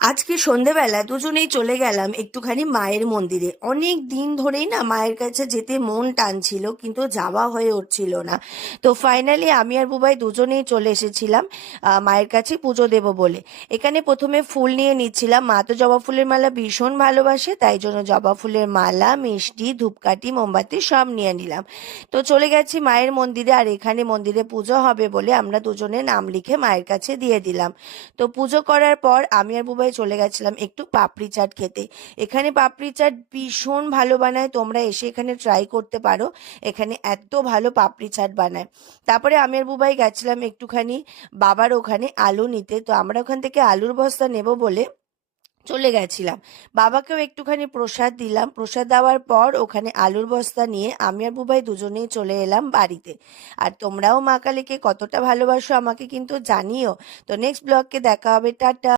আজকে সন্ধেবেলা দুজনেই চলে গেলাম একটুখানি মায়ের মন্দিরে। অনেক দিন ধরেই না মায়ের কাছে যেতে মন টানছিল, কিন্তু যাওয়া হয়ে উঠছিল না। তো ফাইনালি আমি আর বুবাই দুজনেই চলে এসেছিলাম মায়ের কাছে পুজো দেব বলে। এখানে প্রথমে ফুল নিয়ে নিচ্ছিলাম। মা তো জবা ফুলের মালা ভীষণ ভালোবাসে, তাই জন্য জবা ফুলের মালা, মিষ্টি, ধূপকাঠি, মোমবাতি সব নিয়ে নিলাম। তো চলে গেছি মায়ের মন্দিরে, আর এখানে মন্দিরে পুজো হবে বলে আমরা দুজনে নাম লিখে মায়ের কাছে দিয়ে দিলাম। তো পুজো করার পর আমি আর বুবাই চলে গেছিলাম একটু পাপড়ি চাট খেতে। এখানে পাপড়ি চাট ভীষণ ভালো বানায়, তোমরা এসে এখানে ট্রাই করতে পারো। এখানে এত ভালো পাপড়ি চাট বানায়। তারপরে আমি আর বুবাই গেছিলাম একটুখানি বাবার ওখানে আলু নিতে। তো আমরা ওখান থেকে আলুর বস্তা নেব বলে চলে গেছিলাম। বাবাকেও একটুখানি প্রসাদ দিলাম। প্রসাদ দেওয়ার পর ওখানে আলুর বস্তা নিয়ে আমি আর বুবাই দুজনেই চলে এলাম বাড়িতে। আর তোমরাও মা কালীকে কতটা ভালোবাসো আমাকে কিন্তু জানিও। তো নেক্সট ব্লগকে দেখা হবে, টাটা।